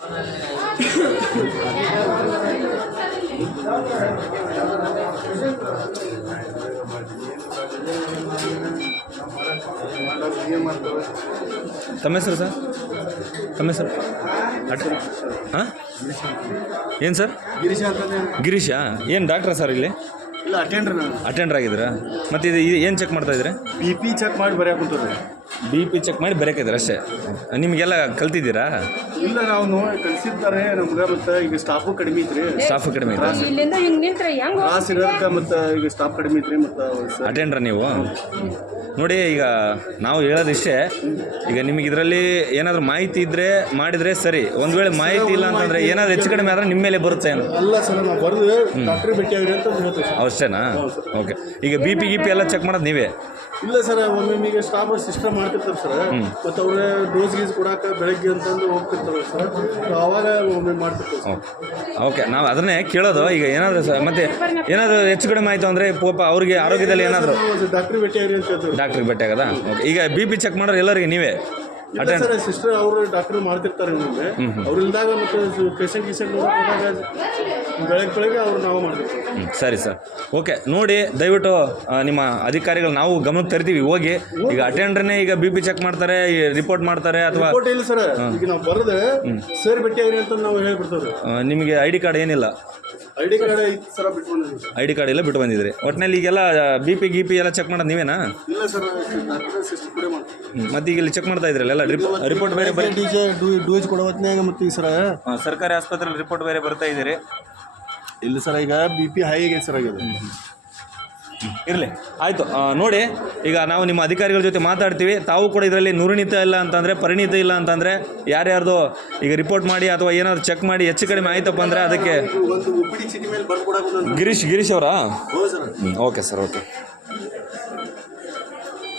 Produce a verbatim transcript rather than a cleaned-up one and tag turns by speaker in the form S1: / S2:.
S1: ತಮ್ಮ ಹೆಸರು ಸರ್? ತಮ್ಮ ಹೆಸರು ಹಾಂ ಏನು ಸರ್?
S2: ಗಿರೀಶ ಅಂತ.
S1: ಗಿರೀಶ ಏನು ಡಾಕ್ಟ್ರಾ ಸರ್ ಇಲ್ಲಿ?
S2: ಇಲ್ಲ, ಅಟೆಂಡ್ರ್ ನಾನು.
S1: ಅಟೆಂಡರ್ ಆಗಿದ್ದೀರಾ? ಮತ್ತು ಇದು ಏನು ಚೆಕ್ ಮಾಡ್ತಾ ಇದ್ದೀರಾ?
S2: ಬಿ ಪಿ ಚೆಕ್ ಮಾಡಿ ಬರೆಯಕ್ಕೆ ಕುಂತವ್ರಿ.
S1: ಬಿ ಪಿ ಚೆಕ್ ಮಾಡಿ ಬರೆಯಕಿದ್ದೀರ ಅಷ್ಟೇ? ನಿಮಗೆಲ್ಲ ಕಲ್ತಿದ್ದೀರಾ?
S2: ಇಲ್ಲ, ನಾವು ಕಲಿಸಿದ್ದಾರೆ ನಮ್ಗೆ. ಮತ್ತು ಈಗ ಸ್ಟಾಫು ಕಡಿಮೆ ಐತ್ರಿ.
S1: ಸ್ಟಾಫು ಕಡಿಮೆ ಐತೆ,
S2: ಕ್ಲಾಸ್ ಇರೋದಕ್ಕೆ. ಮತ್ತು ಈಗ ಸ್ಟಾಫ್ ಕಡಿಮೆ ಐತ್ರಿ. ಮತ್ತು
S1: ಅಟೆಂಡ್ರ ನೀವು? ನೋಡಿ, ಈಗ ನಾವು ಹೇಳೋದಿಷ್ಟೇ. ಈಗ ನಿಮಗೆ ಇದರಲ್ಲಿ ಏನಾದರೂ ಮಾಹಿತಿ ಇದ್ದರೆ ಮಾಡಿದರೆ ಸರಿ. ಒಂದು ವೇಳೆ ಮಾಹಿತಿ ಇಲ್ಲ ಅಂತಂದರೆ ಏನಾದರೂ ಹೆಚ್ಚು ಕಡಿಮೆ ಆದರೆ ನಿಮ್ಮ ಮೇಲೆ ಬರುತ್ತೆ.
S2: ಅಲ್ಲ ಸರ್, ನಾವು ಬರೆದು ಡಾಕ್ಟ್ರಿಗೆ ಭೇಟಿಯಾಗ್ರಿ ಅಂತ ಹೇಳ್ತೀವಿ.
S1: ಅಷ್ಟೇನಾ? ಓಕೆ. ಈಗ ಬಿ ಪಿ ಗಿ ಪಿ ಎಲ್ಲ ಚೆಕ್ ಮಾಡೋದು ನೀವೇ?
S2: ಇಲ್ಲ ಸರ್, ಒಮ್ಮೆ ಈಗ ಸ್ಟಾಫ್ ಸಿಸ್ಟಮ್ ಮಾಡ್ತಿರ್ತಾರೆ ಸರ್. ಮತ್ತು ಅವ್ರೆ ಡೋಸ್ ಗೀಸ್ ಕೊಡೋಕೆ ಬೆಳಗ್ಗೆ ಅಂತಂದು ಹೋಗ್ತಿರ್ತಾರೆ ಸರ್. ಆವಾಗ ಒಮ್ಮೆ ಮಾಡ್ತಿರ್ತಾರೆ.
S1: ಓಕೆ, ನಾವು ಅದನ್ನೇ ಕೇಳೋದು. ಈಗ ಏನಾದರೂ ಸರ್ ಮತ್ತೆ ಏನಾದರೂ ಹೆಚ್ಚು ಕಡಿಮೆ ಆಯಿತು ಅಂದರೆ ಪಾಪ ಅವ್ರಿಗೆ ಆರೋಗ್ಯದಲ್ಲಿ ಏನಾದರೂ
S2: ಡಾಕ್ಟ್ರಿಗೆ ಭೇಟಿಯಾಗ್ರಿ ಅಂತ ಹೇಳ್ತೀವಿ.
S1: ಡಾಕ್ಟ್ರಿಗೆ ಭೇಟಿ ಆಗೋದಾ? ಓಕೆ. ಈಗ ಬಿ ಪಿ ಚೆಕ್ ಮಾಡೋರು ಎಲ್ಲರಿಗೆ ನೀವೇ?
S2: ಅಟೆಂಡ್ ಸರ್, ಸಿಸ್ಟರ್ ಅವರು ಡಾಕ್ಟರ್ ಮಾಡ್ತಿರ್ತಾರೆ. ನಮಗೆ ಅವ್ರು ಇಲ್ದಾಗ ಮತ್ತು ಪೇಷಂಟ್ ಗೀಸೆಂಟ್ ಹೋದಾಗ ಬೆಳಗ್ಗೆ ಬೆಳಗ್ಗೆ ಅವ್ರು ನಾವು ಮಾಡ್ತಿರ್ತೀವಿ.
S1: ಸರಿ ಸರ್, ಓಕೆ. ನೋಡಿ, ದಯವಿಟ್ಟು ನಿಮ್ಮ ಅಧಿಕಾರಿಗಳು ನಾವು ಗಮನಕ್ಕೆ ತರ್ತೀವಿ ಹೋಗಿ. ಈಗ ಅಟೆಂಡ್ರನ್ನೇ ಈಗ ಬಿ ಪಿ ಚೆಕ್ ಮಾಡ್ತಾರೆ, ರಿಪೋರ್ಟ್ ಮಾಡ್ತಾರೆ ಅಥವಾ
S2: ರಿಪೋರ್ಟ್ ಇಲ್ಲ ಸರ್. ಈಗ ನಾವು ಬರೋದೆ ಸರ್ ಭೇಟಿಯಾಗ್ರಿ ಅಂತ ನಾವು ಹೇಳ್ಬಿಡ್ತೇವೆ.
S1: ನಿಮಗೆ ಐ ಡಿ ಕಾರ್ಡ್ ಏನಿಲ್ಲ?
S2: ಐ ಡಿ ಕಾರ್ಡ್ ಐತೆ ಸರ್, ಬಿಟ್ಟು ಬಂದಿದ್ದೀವಿ.
S1: ಐ ಡಿ ಕಾರ್ಡ್ ಎಲ್ಲ ಬಿಟ್ಟು ಬಂದಿದ್ರಿ. ಒಟ್ಟಿನಲ್ಲಿ ಈಗೆಲ್ಲ ಬಿ ಪಿ ಗಿ ಪಿ ಎಲ್ಲ ಚೆಕ್ ಮಾಡೋದು ನೀವೇನಾ?
S2: ಇಲ್ಲ ಸರ್, ಡಾಕ್ಟರ್ ಸಿಸ್ಟರ್ ಕೂಡ ಮಾಡ್ತೀವಿ.
S1: ಮತ್ತೆ ಈಗ ಇಲ್ಲಿ ಚೆಕ್ ಮಾಡ್ತಾ ಇದ್ರಲ್ಲ ಎಲ್ಲ ರಿಪೋರ್ಟ್ ಬೇರೆ ಬರೀ
S2: ಡಿಜೆ ಡೋಸ್ ಕೊಡೋ ಹೊತ್ತಿನಾಗ. ಮತ್ತು ಈಗ ಸರ್
S1: ಸರ್ಕಾರಿ ಆಸ್ಪತ್ರೆಯಲ್ಲಿ ರಿಪೋರ್ಟ್ ಬೇರೆ ಬರ್ತಾ ಇದ್ದೀರಿ?
S2: ಇಲ್ಲ ಸರ್, ಈಗ ಬಿ ಪಿ ಹೈ ಆಗಿದೆ ಸರ್. ಆಗಿದೆ
S1: ಇರಲಿ, ಆಯಿತು. ನೋಡಿ, ಈಗ ನಾವು ನಿಮ್ಮ ಅಧಿಕಾರಿಗಳ ಜೊತೆ ಮಾತಾಡ್ತೀವಿ. ತಾವು ಕೂಡ ಇದರಲ್ಲಿ ನುರಿಣಿತ ಇಲ್ಲ ಅಂತಂದರೆ, ಪರಿಣಿತ ಇಲ್ಲ ಅಂತಂದರೆ ಯಾರ್ಯಾರ್ದು ಈಗ ರಿಪೋರ್ಟ್ ಮಾಡಿ ಅಥವಾ ಏನಾದ್ರು ಚೆಕ್ ಮಾಡಿ ಹೆಚ್ಚು ಕಡಿಮೆ ಆಯ್ತಪ್ಪ ಅಂದರೆ ಅದಕ್ಕೆ
S2: ಒಂದು ಒ ಪಿ ಡಿ ಚೀಟಿ ಮೇಲೆ ಬರ್ಕೊಡೋದು.
S1: ಗಿರೀಶ್ ಗಿರೀಶ್ ಅವರಾ?
S2: ಹೌದು ಸರ್.
S1: Okay sir, okay.